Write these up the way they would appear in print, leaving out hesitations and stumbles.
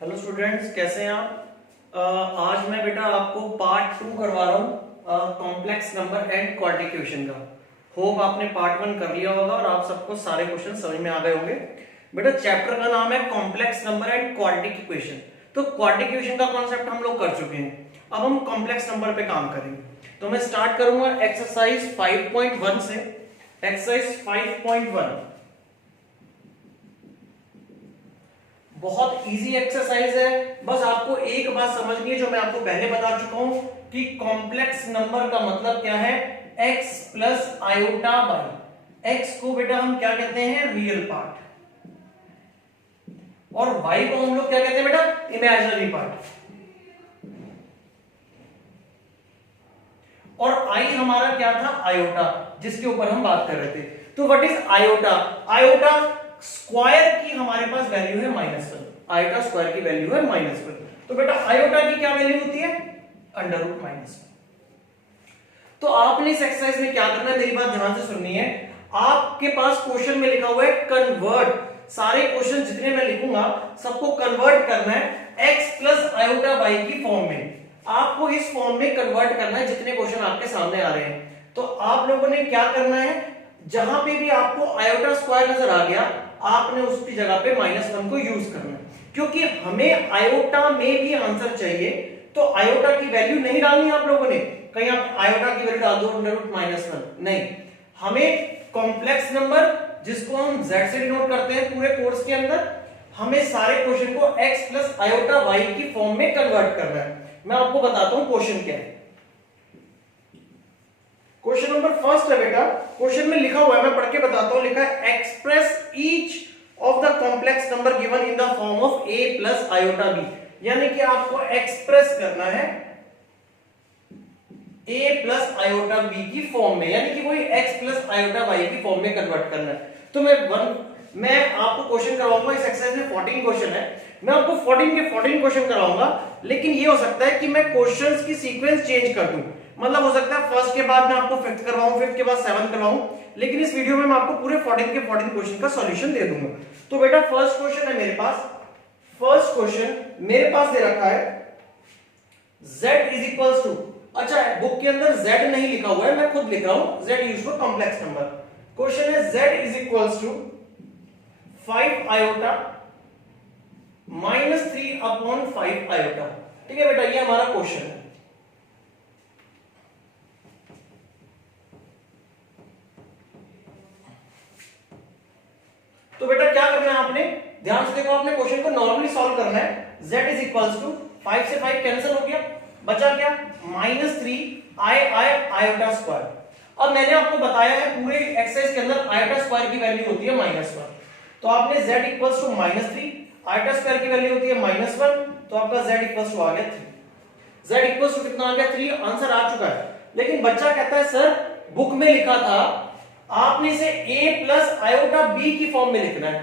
Hello students, कैसे हैं आप? आज मैं बेटा आपको पार्ट 2 करवा रहा हूँ complex number and quadratic equation का। होप आपने पार्ट 1 कर लिया होगा और आप सबको सारे क्वेश्चन समझ में आ गए होंगे। बेटा चैप्टर का नाम है complex number and quadratic equation. तो क्वाड्रेटिक इक्वेशन का कॉन्सेप्ट हम लोग कर चुके हैं, अब हम कॉम्प्लेक्स नंबर पे काम करेंगे। तो मैं स्टार्ट करूंगा एक्सरसाइज 5.1 से। एक्सरसाइज 5.1 बहुत इजी एक्सरसाइज है। बस आपको एक बात समझनी है जो मैं आपको पहले बता चुका हूं कि कॉम्प्लेक्स नंबर का मतलब क्या है, x plus iota by. x को बेटा हम क्या कहते हैं, रियल पार्ट, और y को हम लोग क्या कहते हैं बेटा, इमेजिनरी पार्ट। और i हमारा क्या था, आयोटा, जिसके ऊपर हम बात कर रहे थे। तो what is iota? Iota square की हमारे पास वैल्यू है -1। आयोटा स्क्वायर की वैल्यू है -1। तो बेटा आयोटा की क्या वैल्यू होती है, √-1। तो आपने इस एक्सरसाइज में क्या करना है, मेरी बात ध्यान से सुननी है। आपके पास क्वेश्चन में लिखा हुआ है कन्वर्ट। सारे क्वेश्चन जितने मैं लिखूंगा सबको कन्वर्ट करना है x प्लस आयोटा बाई की फॉर्म में। आपको इस फॉर्म में कन्वर्ट करना है जितने क्वेश्चन आपके सामने आ रहे हैं। तो आप लोगों ने क्या करना है, जहां पे भी आपको आयोटा स्क्वायर नजर आ गया आपने उसकी जगह पे -1 को यूज करना है, क्योंकि हमें आयोटा में भी आंसर चाहिए। तो आयोटा की वैल्यू नहीं डालनी आप लोगों ने, कहीं आप आयोटा की वैल्यू डाल दो √-1, नहीं। हमें कॉम्प्लेक्स नंबर जिसको हम z से डिनोट करते हैं पूरे कोर्स के अंदर, हमें सारे क्वेश्चन को x प्लस आयोटा y की फॉर्म में कन्वर्ट करना है। मैं आपको बताता हूं क्वेश्चन क्या है। क्वेश्चन नंबर फर्स्ट है बेटा, क्वेश्चन में लिखा हुआ है, मैं पढ़ के बताता हूं। लिखा है express each of the complex number given in the form of a plus iota b। यानी कि आपको एक्सप्रेस करना है a प्लस आयोटा b की फॉर्म में, यानी कि वही x प्लस आयोटा y की फॉर्म में कन्वर्ट करना है। तो मैं आपको क्वेश्चन करवाऊंगा। इस एक्सरसाइज में 14 क्वेश्चन है, मैं आपको 14 के 14 क्वेश्चन कराऊंगा। लेकिन ये हो सकता है कि मैं क्वेश्चंस की सीक्वेंस चेंज कर दूं, मतलब हो सकता है फर्स्ट के बाद मैं आपको फिफ्थ करवाऊं, फिफ्थ के बाद सेवंथ करवाऊं, लेकिन इस वीडियो में मैं आपको पूरे 14 के 14 क्वेश्चन का सॉल्यूशन दे दूंगा। तो बेटा फर्स्ट क्वेश्चन है मेरे पास, फर्स्ट क्वेश्चन मेरे पास दे रखा है z इज इक्वल्स टू, अच्छा बुक के अंदर z नहीं लिखा हुआ है, मैं खुद लिख रहा हूं, z use for complex number. Question है z is equals to 5 iota -3/5 iota. ठीक है बेटा, ये हमारा क्वेश्चन है। तो बेटा क्या करना है आपने, ध्यान से देखो, आपने क्वेश्चन को नॉर्मली सॉल्व करना है। z इज इक्वल्स टू 5 से 5 कैंसिल हो गया, बचा क्या, -3 आयोटा स्क्वायर। अब मैंने आपको बताया है पूरे एक्सरसाइज के अंदर आयोटा स्क्वायर की वैल्यू होती है -1। तो आपने z equals to -3, iota square की वैल्यू होती है -1, तो आपका z इक्वल्स टू आ गया 3। z इक्वल्स टू कितना आ गया, 3, आंसर आ चुका है। लेकिन बच्चा कहता है सर बुक में लिखा था आपने इसे a प्लस आयोटा b की फॉर्म में लिखना है।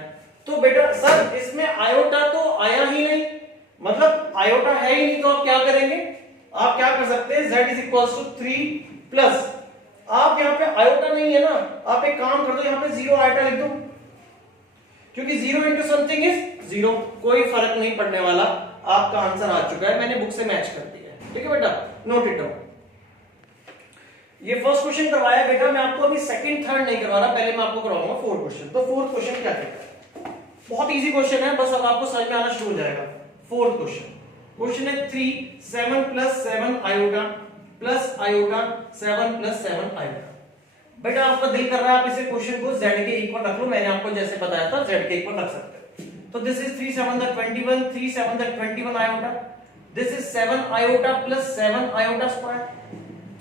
तो बेटा सर इसमें आयोटा तो आया ही नहीं, मतलब आयोटा है ही नहीं, तो आप क्या करेंगे, आप क्या कर सकते हैं, z is equals to 3 plus, आप यहाँ पे आयोटा नहीं है ना, आप एक काम कर दो, यहाँ पे 0 आयोटा लिख दो, क्योंकि 0 इंटू समथिंग इज 0, कोई फर्क नहीं पड़ने वाला। आपका आंसर आ चुका है, मैंने बुक से मैच कर दिया है। ठीक है बेटा, नोट इट डाउन। ये फर्स्ट क्वेश्चन करवाया बेटा, मैं आपको अभी सेकंड थर्ड नहीं करवा रहा, पहले मैं आपको करवाऊंगा फोर्थ क्वेश्चन। तो फोर्थ क्वेश्चन क्या कहता है, बहुत इजी क्वेश्चन है, बस अब आपको समझ में आना शुरू हो जाएगा। फोर्थ क्वेश्चन है 3 7 plus 7 iota plus iota 7 plus 7 iota. बेटा आपका दिल कर रहा है आप इसे क्वेश्चन को z के इक्वल रख लो, मैंने आपको जैसे बताया था z के इक्वल रख सकते हैं। तो this is 3 7 21, 3 7 21 iota, this is 7 iota plus 7 iota square,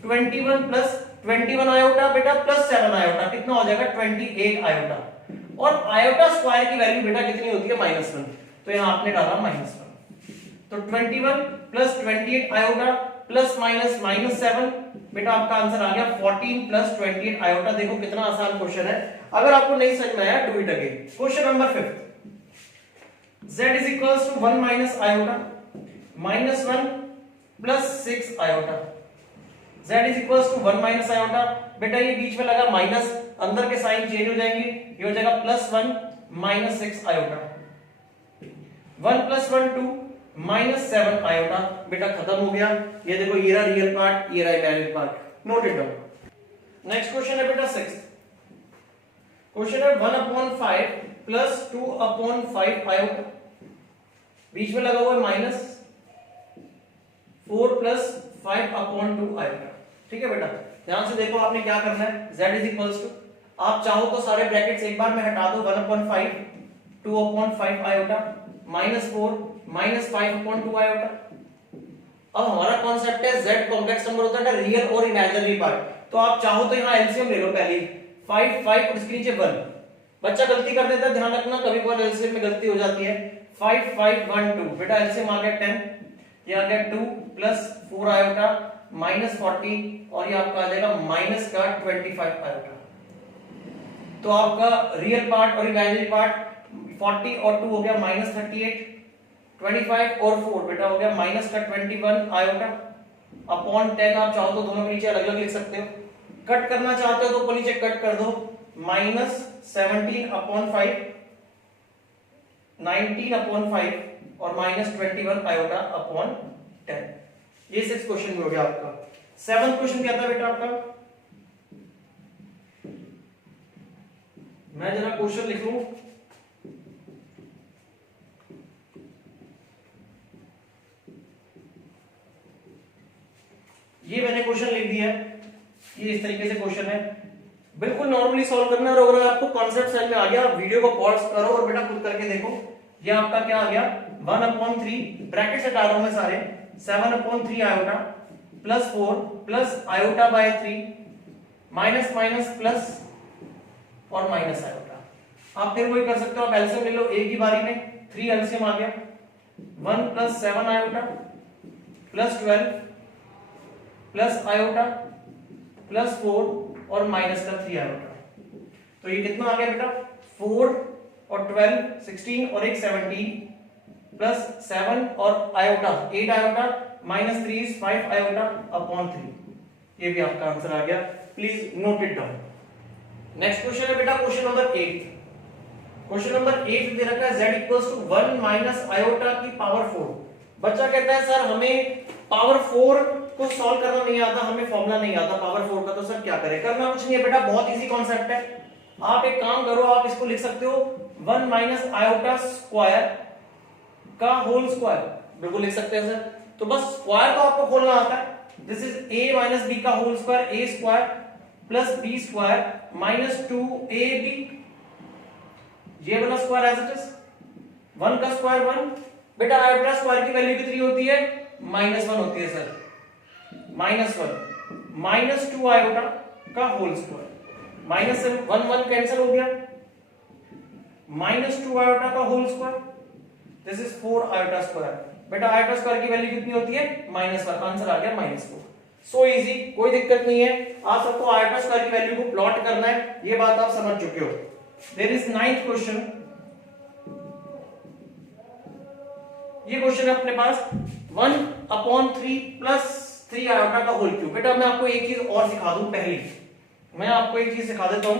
21 plus 21 iota बेटा प्लस 7 आयोटा, कितना हो जाएगा 28 आयोटा। और आयोटा स्क्वायर की वैल्यू बेटा कितनी होती है, -1, तो यहां आपने डाला -1। तो 21 प्लस 28 आयोटा प्लस -7, बेटा आपका आंसर आ गया 14 प्लस 28 आयोटा। देखो कितना आसान क्वेश्चन है, अगर आपको नहीं समझ में आया do it again. Question number 5, z is equals to 1 minus iota -1 plus 6 iota, z is equals to 1 minus iota, बेटा ये बीच में लगा माइनस, अंदर के साइन चेंज हो जाएंगे, ये हो जाएगा +1 -6 आयोटा। 1 + 1 2 -7 आयोटा। बेटा खत्म हो गया। ये देखो ये रहा रियल पार्ट, ये रहा imaginary part. Note it down. Next question है बेटा 6th क्वेश्चन है 1/5 + 2/5 आयोटा, बीच में लगा हुआ है माइनस 4 + 5/2 आयोटा। ठीक है बेटा, ध्यान से देखो आपने क्या करना है। z = आप चाहो तो सारे ब्रैकेट्स एक बार में हटा दो। 1/5 2/5 आयोटा -4 -5/2 आयोटा। अब हमारा कॉन्सेप्ट है z कॉम्प्लेक्स नंबर होता है रियल और इमेजिनरी पार्ट। तो आप चाहो तो यहाँ एलसीएम ले लो पहले 5 5 और इसके नीचे 1। बच्चा गलती कर देता है, ध्यान रखना कभी कभार एलसीएम में गलती हो जाती है। 5 5 1 2 बेटा एलसीएम आ गया 10, ये आ गया 2 + 4 आयोटा -40 और ये आपका आ जाएगा -25 आयोटा। तो आपका रियल पार्ट और इमेजिनरी पार्ट 40 और 2 हो गया -38, 25 और 4 बेटा हो गया -21 आयोटा अपॉन 10। आप चाहो तो दोनों के नीचे अलग अलग लिख सकते हो। कट करना चाहते हो तो ऊपर नीचे कट कर दो। -17/5 19/5 और -21 आयोटा अपॉन 10। ये 6th क्वेश्चन में हो गया आपका। 7th क्वेश्चन क्या था बेटा आपका? मैं जरा क्वेश्चन लिख लूं। ये मैंने क्वेश्चन लिख दिया है। ये इस तरीके से क्वेश्चन है, बिल्कुल नॉर्मली सॉल्व करना है। और अगर आपको कॉन्सेप्ट समझ में आ गया, वीडियो को पॉज करो और बेटा खुद करके देखो। ये आपका क्या आ गया 1/3 ब्रैकेट से हटा रहा हूं मैं सारे। 7/3 iota +4 + iota by 3 minus minus plus और माइनस आयोटा। आप फिर वही कर सकते हो, आप एलसीएम ले लो एक ही बारी में। 3 एलसीएम आ गया 1 + 7 आयोटा +12 प्लस आयोटा +4 और -3 आयोटा। तो ये कितना आ गया बेटा 4 और 12 16 और 1 17 प्लस 7 और iota 8 iota -3 is 5 iota upon 3। ये भी आपका आंसर आ गया। Please note it down. Next question है बेटा क्वेश्चन नंबर 8। क्वेश्चन नंबर 8 दे रखा है z = 1 - आयोटा की पावर 4। बच्चा कहता है सर हमें पावर 4 को सॉल्व करना नहीं आता, हमें फॉर्मूला नहीं आता पावर 4 का, तो सर क्या करें? करना कुछ नहीं है बेटा, बहुत इजी कॉन्सेप्ट है। आप एक काम करो, आप इसको लिख सकते हो 1 - आयोटा स्क्वायर का होल स्क्वायर। बिल्कुल लिख सकते हैं सर। तो बस स्क्वायर तो आपको खोलना आता है। दिस इज a - b का whole square, a square plus b square -2ab। ये वाला स्क्वायर एज इट इज। 1 का स्क्वायर 1 बेटा, आयोटा स्क्वायर की वैल्यू कितनी होती है? -1 होती है सर। -1 -2 आयोटा का होल स्क्वायर, माइनस से 1 1 कैंसिल हो गया, -2 आयोटा का whole square, this is 4 iota square. बेटा आयोटा स्क्वायर की वैल्यू कितनी होती है? -1। आंसर आ गया -4। सो इजी, कोई दिक्कत नहीं है। आप सबको आयोटा स्क्वायर की वैल्यू को प्लॉट करना है, ये बात आप समझ चुके हो। There is 9th question. ये क्वेश्चन है अपने पास 1/3 प्लस 3 आयोटा का होल क्यूब। बेटा मैं आपको एक चीज और सिखा दूं। पहले मैं आपको एक चीज सिखा देता हूं,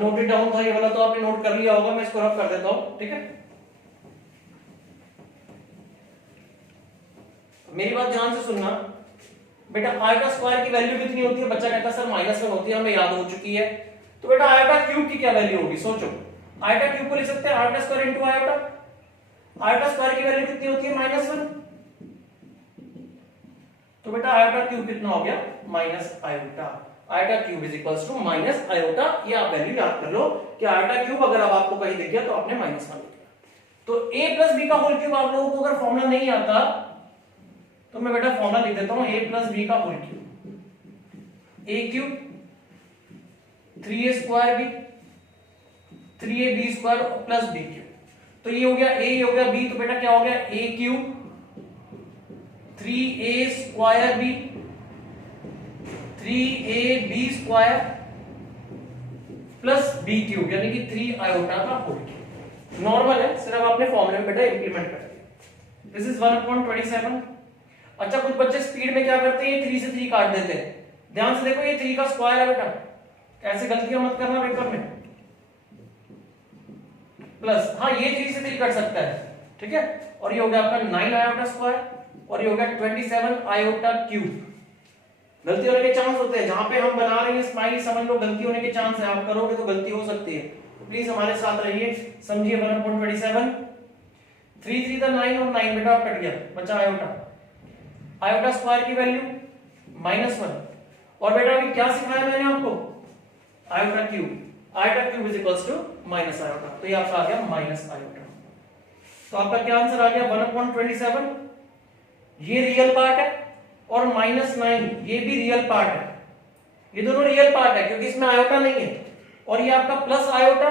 नोट इट डाउन था ये वाला, तो आपने नोट कर लिया होगा, मैं इसको रफ कर देता हूं। ठीक है, मेरी बात ध्यान से सुनना। बेटा आयोटा स्क्वायर की वैल्यू कितनी होती है? बच्चा कहता है सर -1 होती है, हमें याद हो चुकी है। तो बेटा आयोटा क्यूब की क्या वैल्यू होगी? सोचो, आयोटा क्यूब को लिख सकते हैं iota square into iota. Iota square की वैल्यू कितनी होती है? -1। तो बेटा आयोटा क्यूब कितना हो गया? Minus iota. Iota cube is equals to minus iota. ये आप वैल्यू याद कर लो कि आयोटा क्यूब अगर अब आपको कहीं दिख गया तो आपने -1 लिख दिया। तो a + b का होल क्यूब आप लोगों को अगर फॉर्मूला नहीं आता तो मैं बेटा फॉर्मूला लिख देता हूं a + b का whole cube. a cube 3a square b 3ab square plus b cube. तो ये हो गया a, ये हो गया b, तो बेटा क्या हो गया a cube 3a square b 3ab square plus b cube, यानी कि 3 आयोटा का होल क्यूब। नॉर्मल है, सिर्फ आपने फॉर्मूले में बेटा इंप्लीमेंट कर दिया। This is 1/27। अच्छा कुछ बच्चे स्पीड में क्या करते हैं, 3 से 3 काट देते हैं। ध्यान से देखो, ये 3 का स्क्वायर है बेटा, ऐसे गलतियां मत करना पेपर में। प्लस, हाँ ये 3 से 3 कट सकता है, ठीक है। और ये हो गया आपका 9 आयोटा स्क्वायर और ये हो गया 27 आयोटा क्यूब। गलती होने के चांस होते हैं, जहां पे हम बना रहे हैं स्माइली समझ लो गलती होने के चांस है, आप करोगे तो गलती हो सकती है, तो प्लीज हमारे साथ रहिए, समझिए। 1/27 3 3 था 9 और 9 बेटा कट गया, बचा आयोटा। आयोटा स्क्वायर की वैल्यू -1 और बेटा अभी क्या सिखाया मैंने आपको, iota cube. Iota cube is equals to minus iota, तो ये आपका आ गया माइनस आयोटा। तो आपका क्या आंसर आ गया 1/27, ये रियल पार्ट है और -9 ये भी रियल पार्ट है, ये दोनों रियल पार्ट है क्योंकि इसमें आयोटा नहीं है। और ये आपका प्लस आयोटा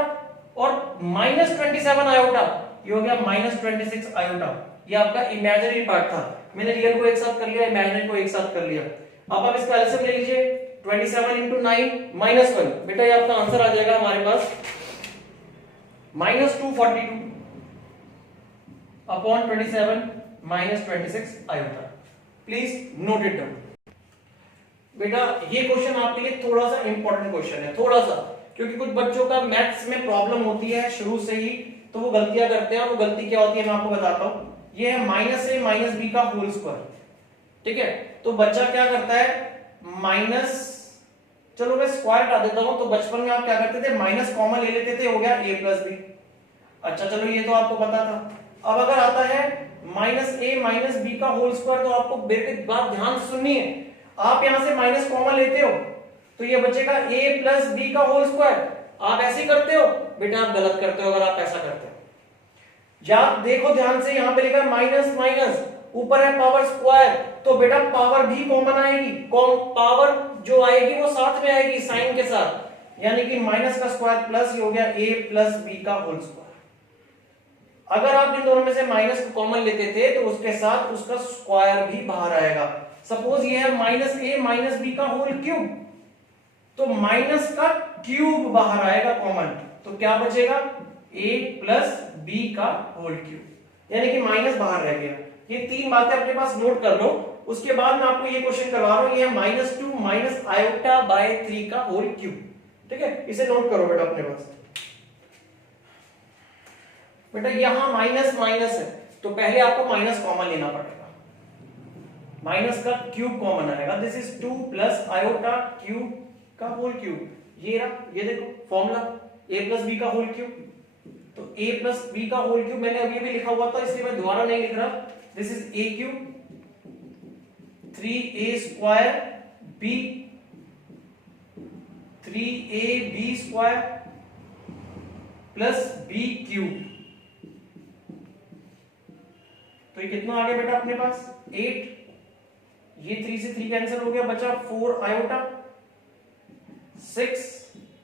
और -27 आयोटा, ये हो गया -26 आयोटा, ये आपका इमेजिनरी पार्ट था। मैंने रियल को एक साथ कर लिया, इमेजिनरी को एक साथ कर लिया। अब आप इसका एलसीएम ले लीजिए, 27 × 9 -1, बेटा ये आपका आंसर आ जाएगा हमारे पास -242 upon 27 -26 iota. Please note it down. बेटा ये क्वेश्चन आपके लिए थोड़ा सा इंपॉर्टेंट क्वेश्चन है, थोड़ा सा, क्योंकि कुछ बच्चों का मैथ्स में प्रॉब्लम होती है शुरू से ही, तो वो गलतियां करते हैं। और वो गलती क्या होती है मैं आपको बताता हूं। ये है -a - b का होल स्क्वायर, ठीक है। तो बच्चा क्या करता है माइनस, चलो मैं स्क्वायर हटा देता हूं। तो बचपन में आप क्या करते थे, माइनस कॉमन ले लेते थे, हो गया a + b। अच्छा चलो ये तो आपको पता था। अब अगर आता है -a - b का होल स्क्वायर, तो आपको बेटे बात ध्यान से सुननी है। आप यहां से माइनस कॉमन लेते हो तो ये बचेगा a + b का होल स्क्वायर। आप ऐसे ही करते हो बेटा, आप गलत करते हो अगर आप ऐसा करते हो। जब देखो ध्यान से, यहां पे लिखा है माइनस माइनस, ऊपर है पावर स्क्वायर, तो बेटा पावर भी कॉमन आएगी। पावर जो आएगी वो साथ में आएगी साइन के साथ, यानी कि माइनस का स्क्वायर प्लस, ये हो गया a + b का होल स्क्वायर। अगर आप इन दोनों में से माइनस को कॉमन लेते थे तो उसके साथ उसका स्क्वायर भी बाहर आएगा। सपोज ये है -a - b का होल क्यूब, तो माइनस का क्यूब बाहर आएगा कॉमन, तो क्या बचेगा a + b का होल क्यूब, यानी कि माइनस बाहर रह गया। ये तीन बातें अपने पास नोट कर लो। उसके बाद मैं आपको ये क्वेश्चन करवा रहा हूं, ये है -2 - iota/3 का होल क्यूब, ठीक है। इसे नोट करो बेटा अपने पास। बेटा यहां माइनस माइनस है, तो पहले आपको माइनस कॉमन लेना पड़ेगा, माइनस का क्यूब कॉमन आएगा। दिस इज 2 + आयोटा क्यूब का होल क्यूब, ये रहा, ये देखो फॉर्मूला a + b का होल क्यूब। तो a + b का होल क्यूब मैंने अभी भी लिखा हुआ था, इसलिए मैं दोबारा नहीं लिख रहा। This is a cube 3a² b 3ab² plus b cube. तो ये कितना आ गया बेटा अपने पास 8, ये 3 से 3 कैंसिल हो गया, बचा 4 आयोटा 6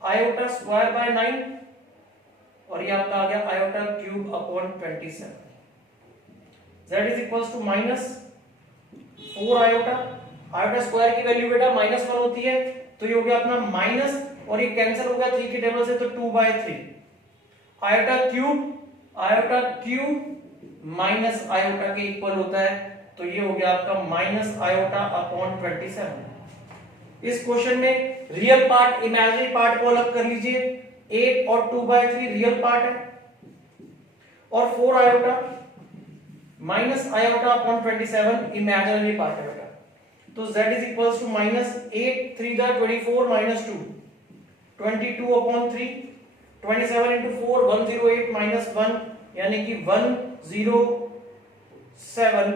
आयोटा स्क्वायर बाय 9 और ये आपका आ गया iota cube upon 27। z is equals to -4 iota. Iota square की वैल्यू बेटा -1 होती है, तो ये हो गया अपना माइनस और ये कैंसिल हो गया 3 के टेबल से, तो 2/3 आयोटा क्यूब माइनस आयोटा के इक्वल होता है, तो ये हो गया आपका माइनस आयोटा अपॉन 27। इस क्वेश्चन में रियल पार्ट इमेजिनरी पार्ट को अलग कर लीजिए। 8 और 2/3 रियल पार्ट है और 4 iota minus iota upon 27 imaginary part है बेटा। तो z is equals to -8 3 * 24 -2 22 upon 3 27 × 4 108 -1 यानी कि 107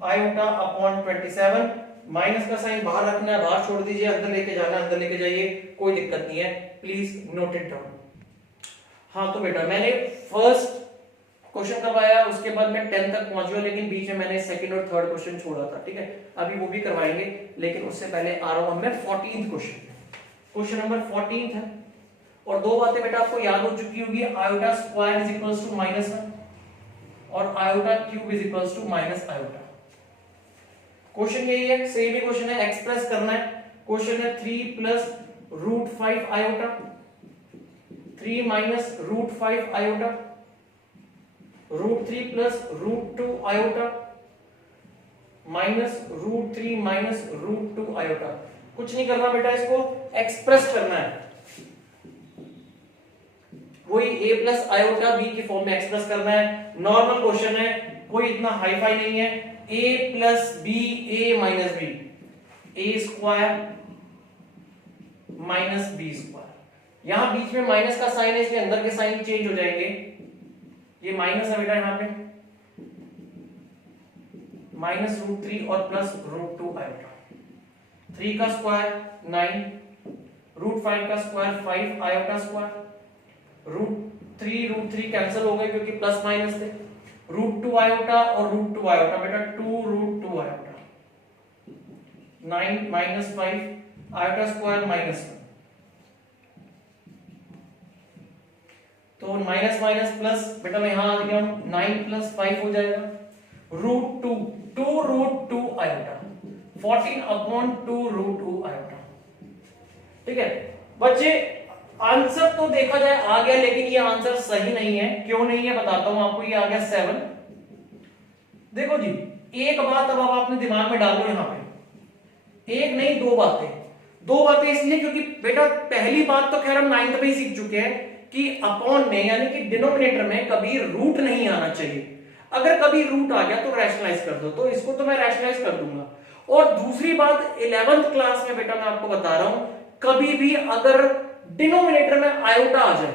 आयोटा अपॉन 27। माइनस का साइन बाहर रखना है, बाहर छोड़ दीजिए, अंदर लेके जाना है अंदर लेके जाइए, कोई दिक्कत नहीं है, प्लीज नोट इट डाउन। हाँ तो बेटा मैंने फर्स्ट क्वेश्चन करवाया, उसके बाद मैं 10 तक पहुंच गया, लेकिन बीच में मैंने सेकंड और थर्ड क्वेश्चन छोड़ा था, ठीक है। अभी वो भी करवाएंगे, लेकिन उससे पहले आ रहा हूं मैं 14th क्वेश्चन नंबर 14 है। और दो बातें बेटा आपको याद हो चुकी होगी, iota square is equals to -1 और iota cube is equals to -iota. Question यही है, सेम ही क्वेश्चन है, एक्सप्रेस करना है। क्वेश्चन है 3 + √5 आयोटा 3 - √5 आयोटा √3 + √2 आयोटा -√3 - √2 आयोटा। कुछ नहीं करना बेटा, इसको एक्सप्रेस करना है। वही a प्लस आयोटा b की फॉर्म में एक्सप्रेस करना है। नॉर्मल क्वेश्चन है, कोई इतना हाई फाई नहीं है। a plus B A minus B, A square minus B square. यहां बीच में माइनस का साइन है इसलिए अंदर के साइन चेंज हो जाएंगे। ये माइनस है बेटा, यहां पे माइनस रूट 3 और प्लस रूट 2 आयोटा। 3 का स्क्वायर 9, रूट 5 का square 5 iota square. Root 3 cancel हो गए क्योंकि प्लस माइनस थे। रूट 2 आयोटा और रूट 2 आयोटा बेटा 2 root 2 iota. 9 minus 5 iota square minus 1। तो माइनस माइनस प्लस बेटा मैं यहां आ गया हूं, 9 प्लस 5 हो जाएगा root 2 root 2 iota. 14 upon 2 root 2 iota. ठीक है बच्चे, आंसर तो देखा जाए आ गया, लेकिन ये आंसर सही नहीं है। क्यों नहीं है बताता हूं आपको। ये आ गया 7। देखो जी, एक बात अब आपने दिमाग में डालो यहां पे, एक नहीं दो बातें इसलिए क्योंकि बेटा पहली बात तो खैर हम 9th में ही सीख चुके हैं कि अपॉन में यानी कि डिनोमिनेटर में कभी रूट नहीं आना चाहिए। अगर कभी रूट आ गया तो रैशनलाइज कर दो, तो इसको तो मैं रैशनलाइज कर दूंगा। और दूसरी बात 11th क्लास में बेटा मैं आपको बता रहा हूं, कभी भी अगर डिनोमिनेटर में आयोटा आ जाए,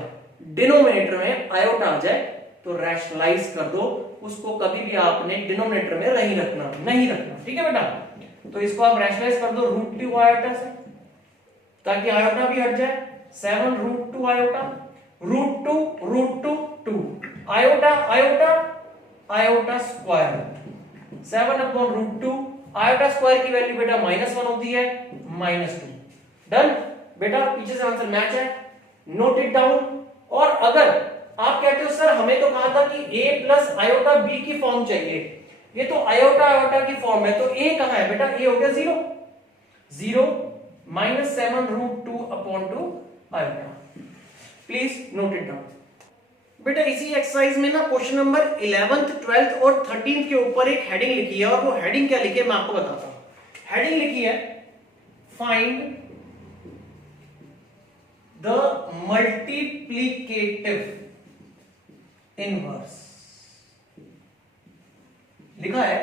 डिनोमिनेटर में आयोटा आ जाए तो रैशनलाइज कर दो उसको। कभी भी आपने डिनोमिनेटर में नहीं रखना। ठीक है बेटा, तो इसको आप रैशनलाइज कर दो रूट 2 आयोटा से, ताकि आयोटा भी हट जाए। 7 root 2 iota, root 2 2 iota iota iota square. 7 upon root 2 iota square की वैल्यू बेटा -1 होती है, -2। डन बेटा, पीछे से आंसर मैच है, नोट इट डाउन। और अगर आप कहते हो सर हमें तो कहा था कि a प्लस आयोटा b की फॉर्म चाहिए, ये तो आयोटा आयोटा की फॉर्म है, तो a कहां है बेटा? a हो गया 0 -7 root 2 upon 2 iota. Please note it down बेटा। इसी एक्सरसाइज में ना क्वेश्चन नंबर 11th 12th और 13th के ऊपर एक हेडिंग लिखी है, और वो हेडिंग क्या लिखी है मैं आपको बताता हूं। हेडिंग लिखी है फाइंड द मल्टीप्लिकेटिव इनवर्स। लिखा है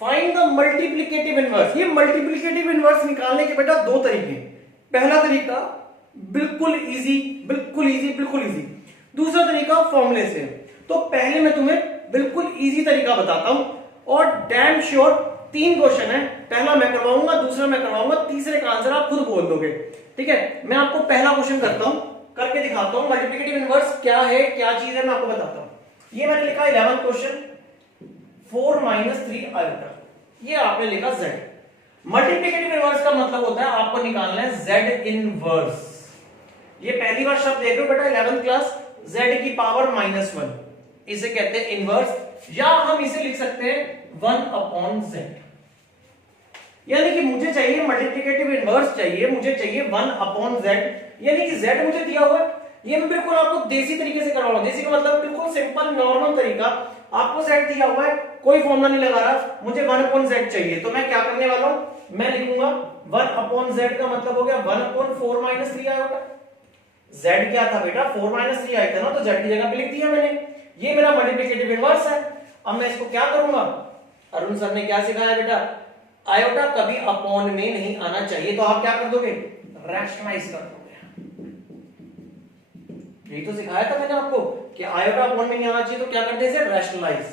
फाइंड द मल्टीप्लिकेटिव इनवर्स। ये मल्टीप्लिकेटिव इनवर्स निकालने के बेटा दो तरीके। पहला तरीका बिल्कुल इजी। दूसरा तरीका फॉर्मूले से। तो पहले मैं तुम्हें बिल्कुल इजी तरीका बताता हूं, और डैम श्योर 3 क्वेश्चन है। पहला मैं करवाऊंगा, दूसरा मैं करवाऊंगा, तीसरे का आंसर आप खुद बोल दोगे। ठीक है, मैं आपको पहला क्वेश्चन करता हूं, करके दिखाता हूं मल्टीप्लिकेटिव इनवर्स क्या है, क्या चीज है, मैं आपको बताता हूं। ये मैंने लिखा 11th क्वेश्चन 4 - 3 आयोटा। ये आपने लिखा z। मल्टीप्लिकेटिव इनवर्स का मतलब होता है आपको निकालना है z इनवर्स। ये पहली बार शब्द देख रहे हो बेटा 11th क्लास, z की पावर -1, इसे कहते हैं इनवर्स, या हम इसे लिख सकते हैं 1 अपॉन z। यानी कि मुझे चाहिए मल्टीप्लिकेटिव इनवर्स, मुझे चाहिए 1 अपॉन z। यानी कि z मुझे दिया हुआ है, ये मैं बिल्कुल आपको देसी तरीके से करवा रहा हूं। देसी का मतलब बिल्कुल सिंपल नॉर्मल तरीका। आपको z दिया हुआ है, कोई फॉर्मूला नहीं लगा रहा, मुझे 1 अपॉन z चाहिए, तो मैं क्या करने वाला हूं, मैं लिखूंगा 1 अपॉन z का मतलब हो गया 1 अपॉन 4 - 3 आयोटा। z क्या था बेटा? 4 - 3 आया था ना, तो z की जगह पे लिख दिया मैंने। ये मेरा मल्टीप्लिकेटिव इनवर्स है। अब मैं इसको क्या करूंगा, अरुण सर ने क्या सिखाया बेटा? आयोटा कभी अपॉन में नहीं आना चाहिए, तो आप क्या कर दोगे? रैशनलाइज कर दोगे। यही तो सिखाया था मैंने आपको कि आयोटा अपॉन में नहीं आना चाहिए, तो क्या करते हैं? Rationalise.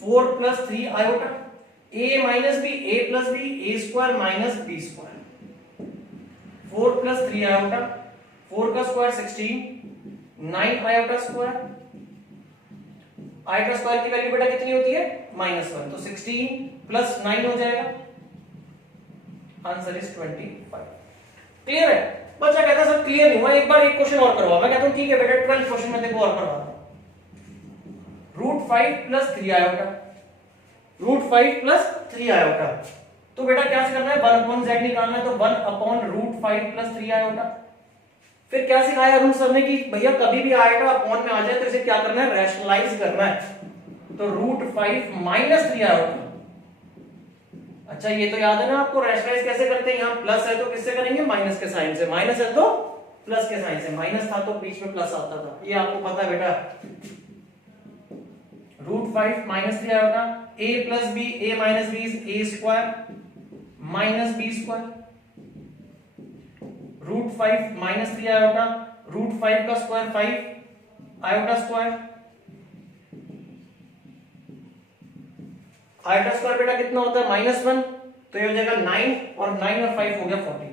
4 + 3 iota, a - b, a + b, a² - b²। 4 + 3 iota, 4 का square 16, 9 iota square. Iota square की वैल्यू बेटा कितनी होती है? -1, तो 16 + 9 हो जाएगा, आंसर इज 25। क्लियर है? बच्चा कहता है सर क्लियर नहीं हुआ, एक बार एक क्वेश्चन और करवा। मैं कहता हूं ठीक है बेटा 12 क्वेश्चन में देखो और करवा। √5 + 3 आयोटा, √5 + 3 आयोटा। तो बेटा क्या से करना है? 1 अपॉन z निकालना है, तो 1 अपॉन √5 + 3 आयोटा। फिर क्या सिखाया अरुण सर ने कि भैया कभी भी आयोटा अपॉन में आ जाए तो इसे क्या करना है? रैशनलाइज करना है, तो √5 - 3 आयोटा। अच्छा ये तो याद है ना आपको, रैशनलाइज कैसे करते हैं? यहां प्लस है तो किससे करेंगे? माइनस के साइन से। माइनस है तो प्लस के साइन से, माइनस था तो बीच में प्लस आता था, ये आपको पता है बेटा। √5 माइनस 3 आएगा, a plus B, a minus B is a square minus B square. √5 minus 3 iota, √5 का square 5 iota square, iota square बेटा कितना होता है -1, तो ये हो जाएगा 9 और 9 और 5 हो गया 14।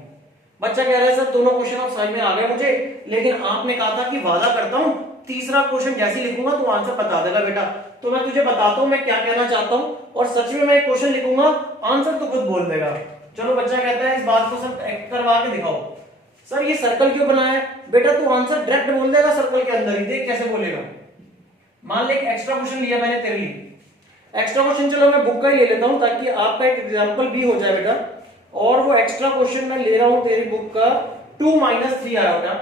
बच्चा कह रहा है सर दोनों क्वेश्चन आप समझ में आ गए मुझे, लेकिन आपने कहा था कि वादा करता हूं तीसरा क्वेश्चन जैसे लिखूंगा तो आंसर बता देगा बेटा। तो मैं तुझे बताता हूं मैं क्या कहना चाहता हूं, और सच में मैं एक क्वेश्चन लिखूंगा आंसर तो खुद बोल देगा। चलो बच्चा कहता है इस बात को सर एक्ट करवा के दिखाओ। सर ये सर्कल क्यों बनाया है? बेटा तू आंसर डायरेक्ट बोल देगा सर्कल के अंदर ही, देख कैसे बोलेगा। मान ले एक एक्स्ट्रा क्वेश्चन लिया मैंने तेरे लिए, एक्स्ट्रा क्वेश्चन चलो मैं बुक का ही ले लेता हूं ताकि आपका एक एग्जांपल भी हो जाए बेटा। और वो एक्स्ट्रा क्वेश्चन मैं ले रहा हूं तेरी बुक का 2 - 3 आयोटा,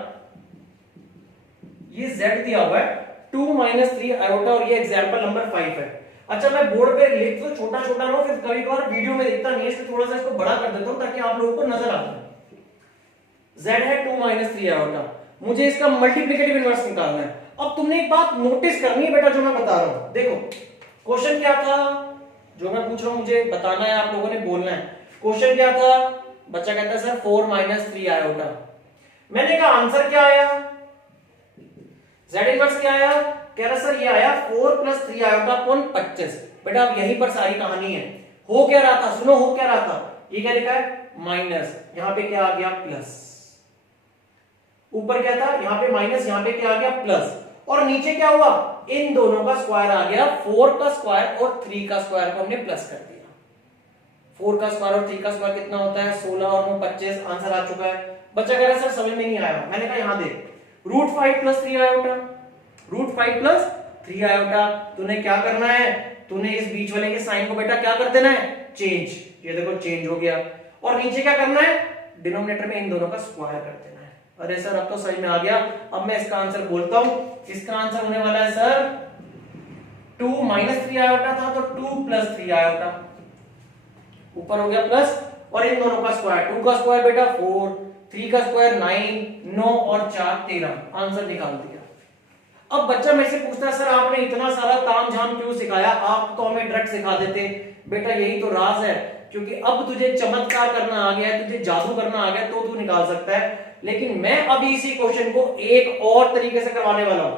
ये z दिया हुआ है 2 - 3 आयोटा, और ये एग्जांपल नंबर 5 है। अच्छा मैं बोर्ड पे लिख तो छोटा छोटा ना, फिर कभी कभार वीडियो में दिखता नहीं है, इसलिए थोड़ा सा इसको बड़ा कर देता हूं ताकि आप लोगों को नजर आ जाए। z है 2 - 3 आयोटा, मुझे इसका मल्टीप्लिकेटिव इनवर्स निकालना है। अब तुमने एक बात नोटिस करनी है बेटा जो मैं बता रहा हूं, देखो क्वेश्चन क्या था जो मैं पूछ रहा हूं, मुझे बताना है, आप लोगों ने बोलना है। क्वेश्चन क्या था? बच्चा कहता है सर 4 - 3 आयोटा। मैंने कहा आंसर क्या आया, z इनवर्स क्या आया? कह रहा सर ये आया 4 + 3 आयोटा अपॉन 25। बेटा अब यहीं पर सारी कहानी है। हो क्या रहा था, सुनो हो क्या रहा था, ये क्या लिखा है माइनस, यहां पे क्या आ गया प्लस, ऊपर क्या था यहां पे माइनस, यहां पे क्या आ गया प्लस, और नीचे क्या हुआ इन दोनों का स्क्वायर आ गया, 4 का स्क्वायर और 3 का स्क्वायर को हमने प्लस कर दिया। 4 का स्क्वायर और 3 का स्क्वायर कितना होता है 16 और 9 25, आंसर आ चुका है। बच्चा कह रहा है सर समझ में नहीं आया, मैंने कहा यहां देख √5 + 3 आयोटा, √5 + 3 आयोटा, तूने क्या करना है, तूने इस बीच वाले के साइन को बेटा क्या कर देना है चेंज, ये देखो चेंज हो गया, और नीचे क्या करना है डिनोमिनेटर में इन दोनों का स्क्वायर कर देना है। अरे सर अब तो समझ में आ गया, अब मैं इसका आंसर बोलता हूं, इसका आंसर होने वाला है सर 2 - 3 आयोटा था तो 2 + 3 आयोटा, ऊपर हो गया प्लस और इन दोनों का स्क्वायर, 2 का स्क्वायर बेटा 4, 3 का स्क्वायर 9, 9 और 4 13, आंसर निकाल दिया। अब बच्चा मेरे से पूछता है सर आपने इतना सारा तामझाम क्यों सिखाया, आप तो हमें डायरेक्ट सिखा देते। बेटा यही तो राज है, क्योंकि अब तुझे चमत्कार करना आ गया है, तुझे जादू करना आ गया तो तू निकाल सकता है, लेकिन मैं अभी इसी क्वेश्चन को एक और तरीके से करवाने वाला हूं।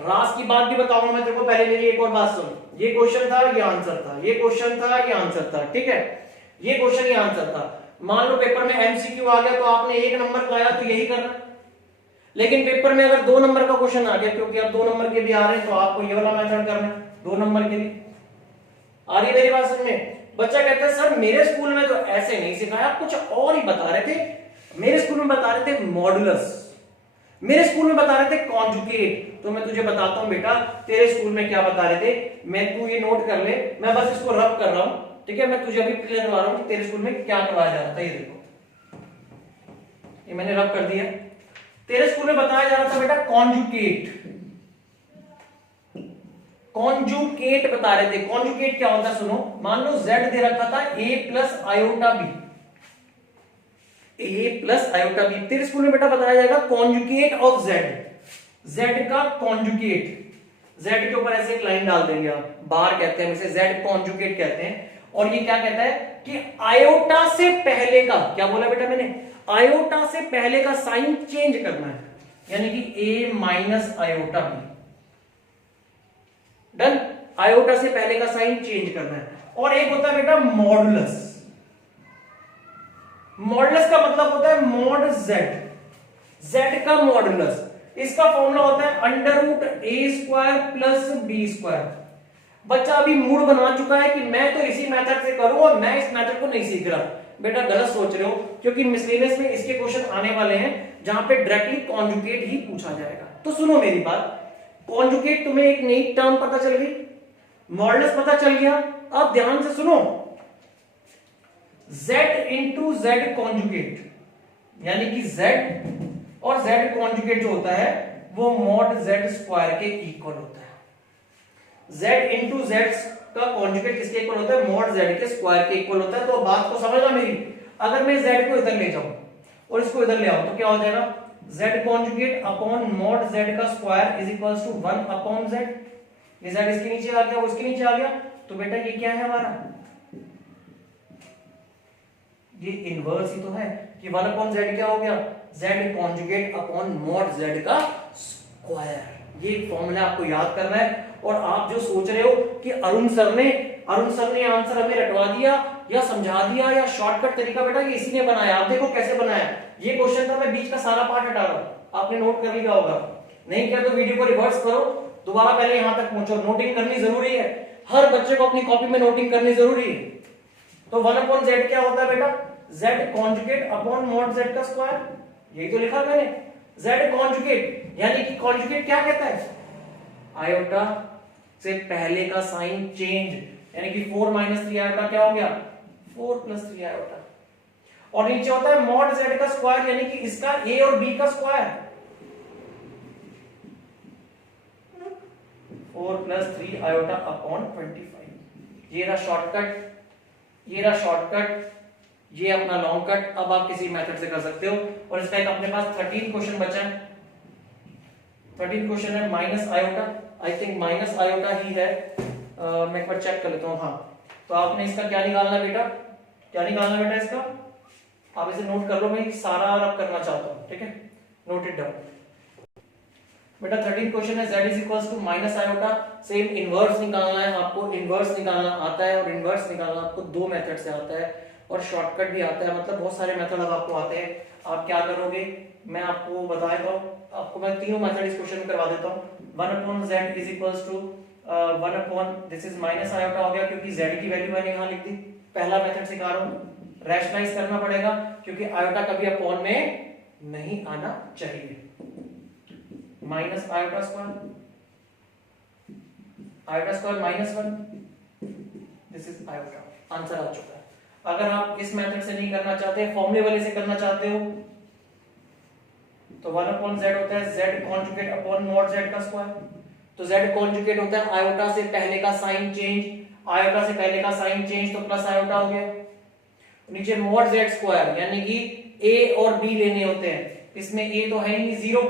राज की बात भी बताऊंगा मैं तेरे को, पहले मेरी एक और बात सुन। ये क्वेश्चन था, ये आंसर था, ये क्वेश्चन था, ये आंसर था, ठीक है, ये क्वेश्चन ये आंसर था। मान लो पेपर में एमसीक्यू आ गया तो आपने 1 नंबर का आया तो यही करना, लेकिन पेपर में अगर 2 नंबर का क्वेश्चन आ गया, क्योंकि अब 2 नंबर के भी आ रहे हैं, तो आपको ये वाला मेथड करना है 2 नंबर के लिए। आ रही मेरी बात समझ में? बच्चा कहता है सर मेरे स्कूल में तो ऐसे नहीं सिखाया, कुछ और ही बता रहे थे, मेरे स्कूल में बता रहे थे मॉडुलस, मेरे स्कूल में बता रहे थे कॉन्जुगेट। तो मैं तुझे बताता हूं बेटा तेरे स्कूल में क्या बता रहे थे, मैं तू ये नोट कर ले, मैं बस इसको रब कर रहा हूं, ठीक है, मैं तुझे अभी क्लियर करवा रहा हूं कि तेरे स्कूल में क्या करवाया जा रहा था। ये देखो ये मैंने रब कर दिया, तेरे स्कूल में बताया जा रहा था बेटा कॉन्जुगेट, कॉन्जुगेट बता रहे थे। कॉन्जुगेट क्या होता है सुनो, मान लो z दे रखा था a + iota b, a + iota b, तेरे स्कूल में बेटा बताया जाएगा कॉन्जुगेट ऑफ z, z का कॉन्जुगेट, z के ऊपर ऐसे एक लाइन डाल देंगे आप, बार कहते हैं इसे, z कॉन्जुगेट कहते हैं। और ये क्या कहता है कि आयोटा से पहले का, क्या बोला बेटा मैंने, आयोटा से पहले का साइन चेंज करना है, यानी कि a - iota b, done, iota से पहले का साइन चेंज करना है। और एक होता है बेटा मॉडुलस, मॉडुलस का मतलब होता है मॉड z, z का मॉडुलस, इसका फॉर्मूला होता है √a² + b²। बच्चा अभी मूड बना चुका है कि मैं तो इसी मेथड से करूं और मैं इस मेथड को नहीं सीख रहा। बेटा गलत सोच रहे हो, क्योंकि मिसलेनियस में इसके क्वेश्चन आने वाले हैं जहां पे डायरेक्टली कॉन्जुगेट ही पूछा जाएगा। तो सुनो मेरी बात, कॉन्जुगेट तुम्हें एक नई टर्म पता चल गई, मॉडुलस पता चल गया। अब ध्यान से सुनो, z × z कॉन्जुगेट, यानी कि z और z कॉन्जुगेट जो होता है वो मॉड z² के इक्वल होता है। z × z का कॉन्जुगेट किसके इक्वल होता है, मॉड z के स्क्वायर के इक्वल होता है। तो बात को समझना मेरी, अगर मैं z को इधर ले जाऊं और इसको इधर ले आओ तो क्या हो जाएगा, z conjugate upon mod z का square is equals to 1 upon z। ये z इसके नीचे आ गया, वो इसके नीचे आ गया, तो बेटा ये क्या है हमारा, ये इनवर्स ही तो है कि 1 अपॉन z क्या हो गया, z conjugate upon mod z का स्क्वायर। ये फॉर्मूला आपको याद करना है। और आप जो सोच रहे हो कि अरुण सर ने आंसर हमें रटवा दिया या समझा दिया या शॉर्टकट तरीका, बेटा ये इसी ने बनाया। आप देखो कैसे बनाया, ये क्वेश्चन था, मैं बीच का सारा पार्ट हटा रहा हूं, आपने नोट कर लिया होगा, नहीं किया तो वीडियो को रिवर्स करो, दोबारा पहले यहां तक पहुंचो। नोटिंग करनी जरूरी है, हर बच्चे को अपनी कॉपी में नोटिंग करनी जरूरी है। तो 1 अपॉन z क्या होता है बेटा, z conjugate upon mod z का स्क्वायर, यही तो लिखा मैंने, z कॉन्जुगेट, यानी कि कॉन्जुगेट क्या कहता है, आयोटा से पहले का साइन चेंज, यानी कि 4 - 3 आयोटा क्या हो गया, 4 + 3 आयोटा, और नीचे होता है मॉड z का स्क्वायर, यानी कि इसका a और b का स्क्वायर, 4 + 3 आयोटा अपॉन 25। ये रहा शॉर्टकट, ये रहा शॉर्टकट, ये अपना लॉन्ग कट। अब आप किसी मेथड से कर सकते हो। और इसका एक अपने पास 13 क्वेश्चन बचा है, 13 क्वेश्चन है minus iota, I think minus iota ही है, मैं एक बार चेक कर लेता हूँ। हाँ, तो आपने इसका क्या निकालना है बेटा, क्या निकालना है बेटा इसका, आप इसे नोट कर लो, मैं सारा रब करना चाहता हूँ, ठीक है, नोट इट डाउन बेटा। 13 क्वेश्चन है, z is minus iota, same inverse निकालना है आपको, इनवर्स निकालना आता है, और इनवर्स निकालना आपको 2 मेथड से आता है, और शॉर्टकट भी आता है, मतलब बहुत सारे मेथड अब आपको आते हैं। आप क्या करोगे, मैं आपको बता देता हूँ, आपको मैं तीनों मेथड इस क्वेश्चन में करवा देता हूँ। 1 upon z is equals to 1 upon this is minus iota हो गया, क्योंकि z की वैल्यू मैंने यहाँ लिख दी। पहला मेथड सिखा रहा हूँ, रैशनलाइज करना पड़ेगा, क्योंकि आयोटा कभी अपॉन में नहीं आना चाहिए। Minus iota square -1, this is iota, answer आ चुका है। अगर आप इस मेथड से नहीं करना चाहते, फॉर्मूले वाले से करना चाहते हो, तो 1 अपॉन z होता है z conjugate upon mod z का स्क्वायर। तो z कॉन्जुगेट होता है आयोटा से पहले का साइन चेंज, आयोटा से पहले का साइन चेंज तो प्लस आयोटा हो गया, नीचे मॉड z स्क्वायर, यानी कि a और b लेने होते हैं, इसमें a तो है ही नहीं 0,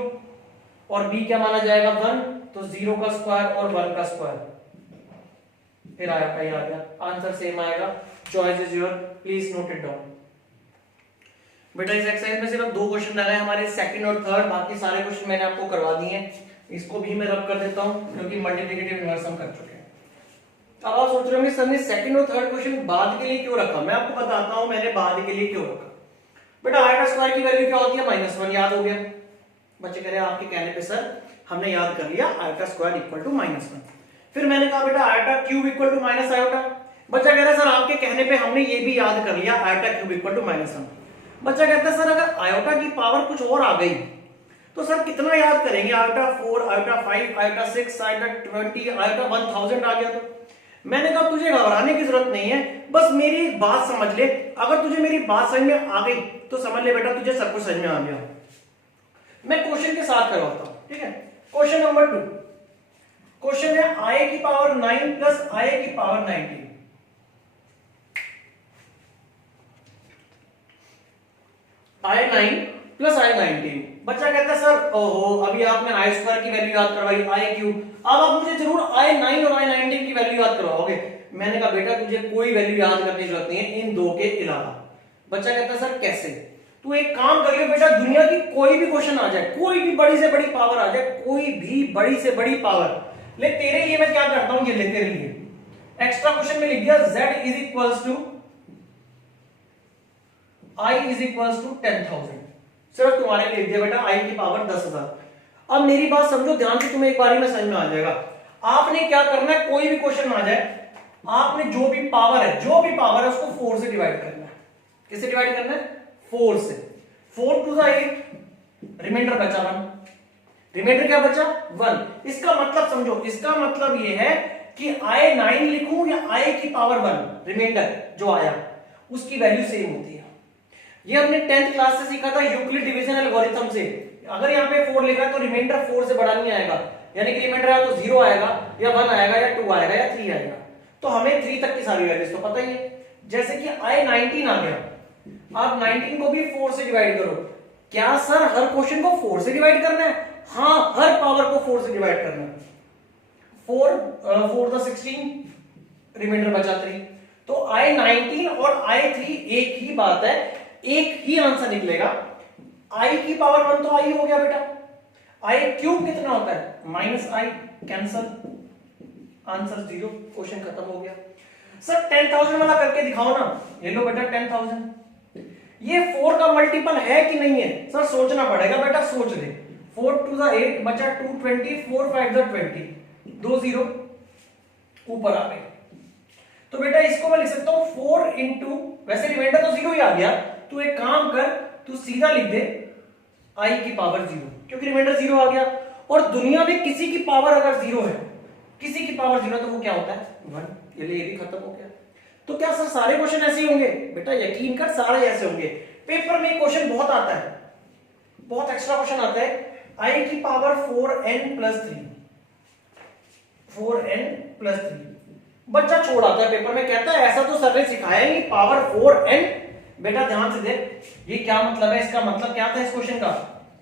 और b क्या माना जाएगा 1, तो 0 का स्क्वायर और 1 का स्क्वायर, फिर आयोटा ही आ गया, आंसर सेम आएगा। Choice is your, please note it down. बेटा इस एक्सरसाइज में सिर्फ 2 क्वेश्चन रह गए हमारे, सेकंड और थर्ड, बाकी सारे क्वेश्चन मैंने आपको करवा दिए हैं। इसको भी मैं रब कर देता हूं, क्योंकि मल्टीप्लिकेटिव इनवर्स हम कर चुके हैं। अब आप सोच रहे होंगे सर ने सेकंड और थर्ड क्वेश्चन बाद के लिए क्यों रखा, मैं आपको बताता हूं मैंने बाद के लिए क्यों रखा। बेटा आयोटा स्क्वायर की वैल्यू क्या होती है, -1, याद हो गया। बच्चे कह रहे हैं आपके कहने पे सर हमने याद कर लिया, आयोटा स्क्वायर इक्वल टू -1। फिर मैंने कहा बेटा iota cube equal to minus iota. बच्चा कह रहा है सर आपके कहने पे हमने ये भी याद कर लिया, आयोटा क्यूब इक्वल टू -1। बच्चा कहता है सर अगर आयोटा की पावर कुछ और आ गई तो सर कितना याद करेंगे, iota 4, iota 5, iota 6, iota 20, iota 1000 आ गया। तो मैंने कहा तुझे घबराने की जरूरत नहीं है, बस मेरी एक बात समझ ले, अगर तुझे मेरी बात समझ में आ गई तो समझ ले बेटा तुझे सब कुछ समझ में आ गया। मैं क्वेश्चन के साथ करवाता हूं, ठीक है। क्वेश्चन नंबर 2, क्वेश्चन है i की पावर 9 प्लस i की पावर 19। i9 plus i19। बच्चा कहता है सर ओहो अभी आपने i स्क्वायर की वैल्यू याद करवाई, i क्यूब, अब आप मुझे जरूर i9 और i19 की वैल्यू याद करवाओगे। मैंने कहा बेटा तुझे कोई वैल्यू याद करने की जरूरत नहीं है इन 2 के अलावा। बच्चा कहता है सर कैसे, तू एक काम करियो बेटा, दुनिया की कोई भी क्वेश्चन आ जाए, कोई भी बड़ी से बड़ी पावर आ जाए, कोई भी बड़ी से बड़ी पावर ले, तेरे लिए मैं क्या करता हूं, ये ले तेरे लिए एक्स्ट्रा क्वेश्चन में लिख दिया z is equals to i is equals to 10,000, सिर्फ तुम्हारे लिए लिख दिया बेटा i की पावर 10,000। अब मेरी बात समझो ध्यान से, तुम्हें एक बारी में समझ में आ जाएगा। आपने क्या करना है, कोई भी क्वेश्चन आ जाए, आपने जो भी पावर है उसको 4 से डिवाइड करना है। किससे डिवाइड करना है, 4 से। 4 टू 8, रिमाइंडर बचा 1, रिमाइंडर क्या बचा 1। इसका मतलब समझो, इसका मतलब ये है कि i9 लिखूं या i की पावर 1, रिमाइंडर जो आया उसकी वैल्यू सेम होती है। ये हमने 10th क्लास से सीखा था यूक्लिड डिवीजन एल्गोरिथम से। अगर यहाँ पे 4 लिखा है तो रिमाइंडर 4 से बड़ा नहीं आएगा, यानी कि रिमाइंडर आया तो 0 आएगा या 1 आएगा या 2 आएगा या 3 आएगा। तो हमें 3 तक की सारी वैल्यूज तो पता ही है। जैसे कि i19 आ गया, आप 19 को भी 4 से डिवाइड करो। क्या सर हर क्वेश्चन को 4 से डिवाइड करना है? हाँ, हर पावर को 4 से डिवाइड करना है। 4 16, रिमाइंडर बचा 3। तो I19 और I3 एक ही बात है, एक ही आंसर निकलेगा। I की पावर 1 तो I हो गया बेटा, I क्यूब कितना होता है? -I, कैंसल, आंसर 0, क्वेश्चन खत्म हो गया। सर 10,000 वाला करके दिखाओ ना। ये लो बेटा 10,000, ये 4 का मल्टीपल है कि नहीं है? सर सोचना पड़ेगा बेटा, सोच ले। 4 2 8 बचा 220, 4 5 20, 2 0 ऊपर आ गए। तो बेटा इसको मैं लिख सकता हूं 4 इंटू, वैसे रिमाइंडर तो 0 ही आ गया, तू एक काम कर, तू सीधा लिख दे I की पावर 0, क्योंकि रिमाइंडर 0 आ गया। और दुनिया में किसी की पावर अगर 0 है, किसी की पावर 0 तो वो क्या होता है? 1। ये भी खत्म हो गया। तो क्या सर सारे क्वेश्चन ऐसे होंगे? बेटा यकीन कर, सारे ऐसे होंगे। पेपर में क्वेश्चन बहुत आता है, बहुत एक्स्ट्रा क्वेश्चन आता है। I की power 4n plus 3, 4n plus 3, बच्चा छोड़ आता है पेपर में, कहता है ऐसा तो सर ने सिखाया नहीं, पावर 4n। बेटा ध्यान से देख, ये क्या मतलब है? इसका मतलब क्या था इस क्वेश्चन का?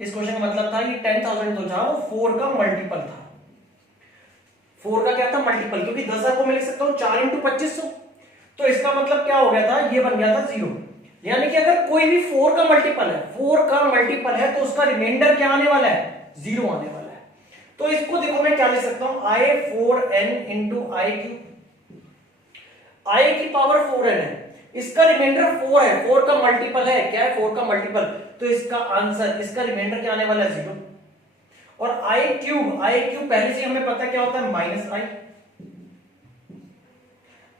इस क्वेश्चन का मतलब था ये 10,000 तो था, वो 4 का मल्टीपल था। 4 का क्या था? मल्टीपल, क्योंकि 10,000 को मैं लिख सकता हूं 4 इंटू 2500। तो इसका मतलब क्या हो गया था? ये बन गया था 0। यानी कि अगर कोई भी 4 का मल्टीपल है, 4 का मल्टीपल है, तो उसका रिमाइंडर क्या आने वाला है? 0 आने वाला है। तो इसको देखो मैं क्या लिख सकता हूं? I4n into I cube. I की पावर 4n है, इसका रिमाइंडर 4 है, 4 का मल्टीपल है, क्या है? 4 का मल्टीपल। तो इसका आंसर, इसका रिमाइंडर क्या आने वाला है? 0। और I क्यूब पहले से हमें पता है क्या होता है? -I।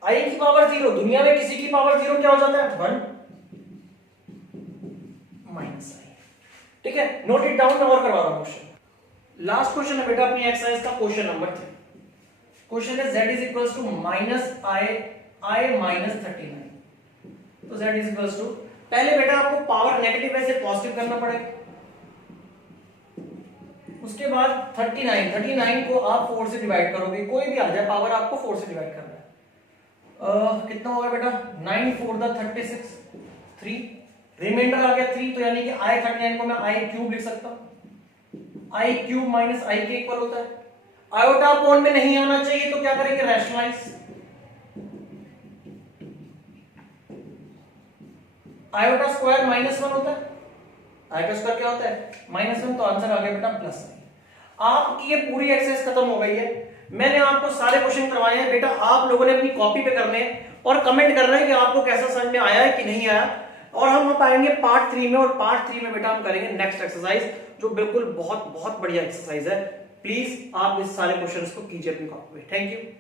I की पावर 0, दुनिया में किसी की पावर 0 क्या हो जाता है? 1 -I। ठीक है, नोट इट डाउन। और करवा रहा हूं क्वेश्चन। लास्ट क्वेश्चन है बेटा अपनी एक्सरसाइज का, क्वेश्चन नंबर 3। क्वेश्चन है z is equals to -I -39। तो z इज इक्वल्स टू, पहले बेटा आपको पावर नेगेटिव है से पॉजिटिव करना पड़ेगा। उसके बाद 39 को आप 4 से डिवाइड करोगे, कोई भी आ जाए पावर, आपको 4 से डिवाइड करना है। कितना होगा बेटा? 9 4 36, 3, रिमाइंडर आ गया 3, तो यानी कि I39 को मैं I क्यूब लिख सकता हूं। I क्यूब माइनस I के इक्वल होता है। आयोटा अपॉन में नहीं आना चाहिए, तो क्या करेंगे? रैशनलाइज। आयोटा स्क्वायर -1 होता है, आयोटा स्क्वायर क्या होता है? -1, तो आंसर आ गया बेटा +9। आपकी ये पूरी एक्सरसाइज खत्म हो गई है। मैंने आपको सारे क्वेश्चन करवाए हैं बेटा, आप लोगों ने अपनी कॉपी पे करने हैं और कमेंट करना है कि आपको कैसा समझ में आया है कि नहीं आया। और हम पाएंगे पार्ट 3 में, और पार्ट 3 में बेटा हम करेंगे नेक्स्ट एक्सरसाइज, जो बिल्कुल बहुत बहुत बढ़िया एक्सरसाइज है। प्लीज आप इस सारे क्वेश्चंस को कीजिए अपनी कॉपी पे। Thank you.